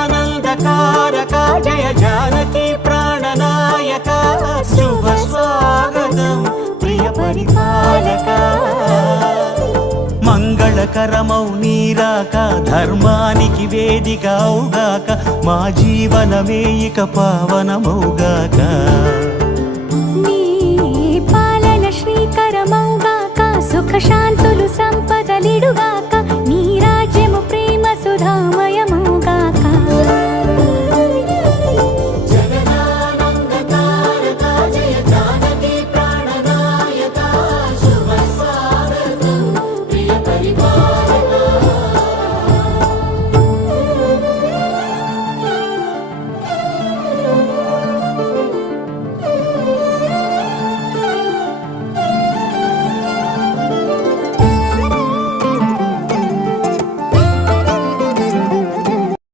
జగదానందకారక జయ జానకి ప్రాణనాయక శుభ స్వాగతం ప్రియ పరిపాలక మంగళకరమౌ నీరాక ధర్మానికి వేదిక అవుగాక మా జీవనమే ఇక పావనమౌగాక నీ పాలన శ్రీకరమౌగాక సుఖ శాంతులు సంపదలిడుగాక